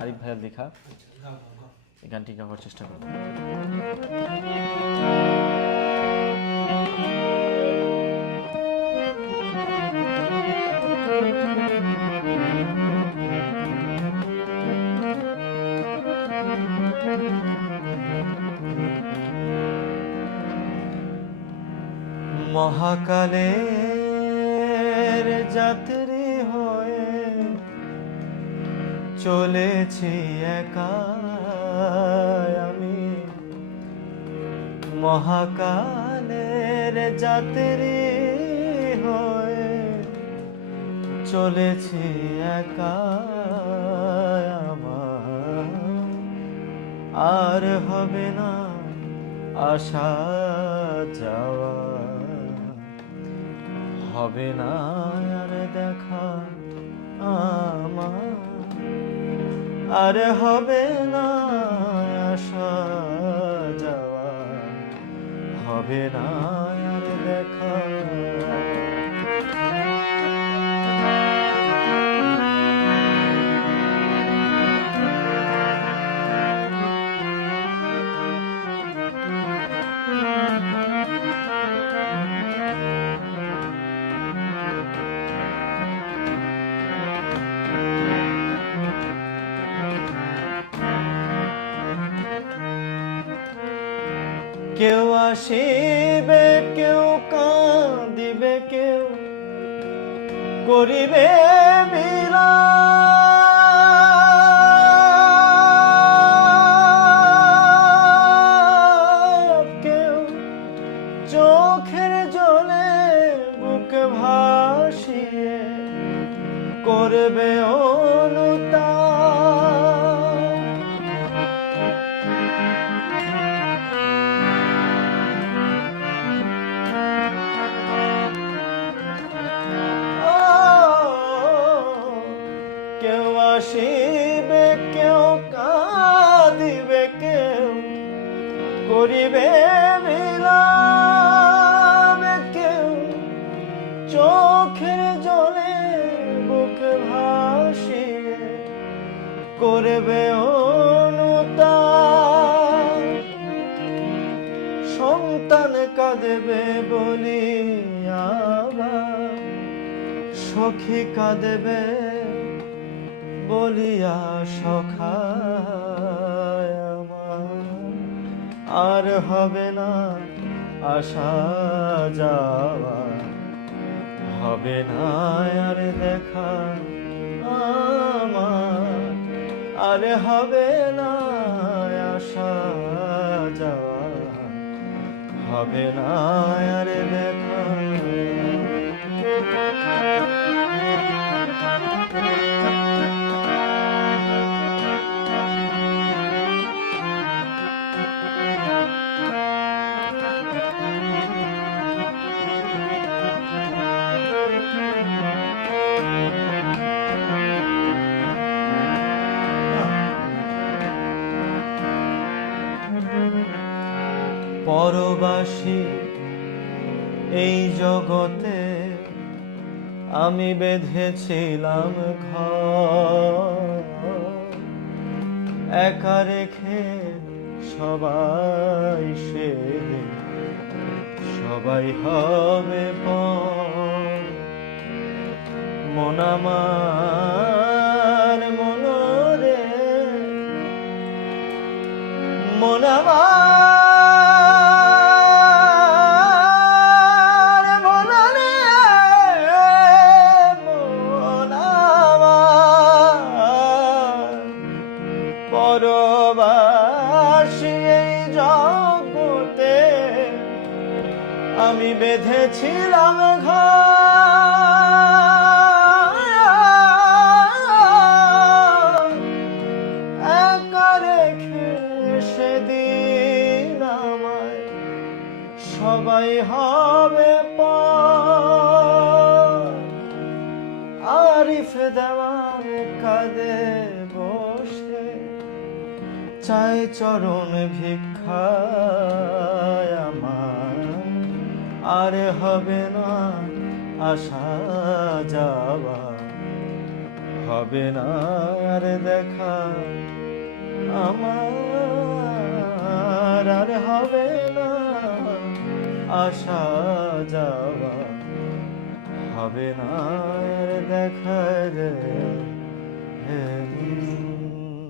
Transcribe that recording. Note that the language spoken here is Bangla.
আরিফ ভাইয়ের লেখা। এই গানটি গাওয়ার চেষ্টা করব। মহাকালের যাত্রী চলেছি একা আমি। মহাকালের যাত্রী হয়ে চলেছি একা আমার। আর হবে না আশা যাওয়া। হবে না আর দেখা আমার। আর হবে না আসা যাওয়া হবে না কেউ আসিবে কেউ কাঁদিবে কেউ করিবে বিলাপ করিবে বিলাপ কেউ? চোখের জলে বুক ভাসিয়ে করবে অনুতাপ। সন্তান কাঁদবে বলি আবার, সখী কাঁদবে বলিয়া আমার আর হবে না আশা যাওয়া। হবে না আর দেখা আমার। আর হবে না আশা যাওয়া। হবে না আর পরবাসী এই জগতে আমি বেঁধেছিলাম ঘর। একা রেখে সবাই সে সবাই হবে পর। পরবাসী এই জগতে। আমি বেঁধেছিলাম একা রেখে সেদিন আমায় সবাই হবে আরিফ দেওয়ার কাঁদে। বসে চাই চরণ ভিক্ষা আমার। আর হবে না আসা যাওয়া। হবে না আর দেখা আমার। আর হবে না আসা যাওয়া। হবে না আর দেখা রে।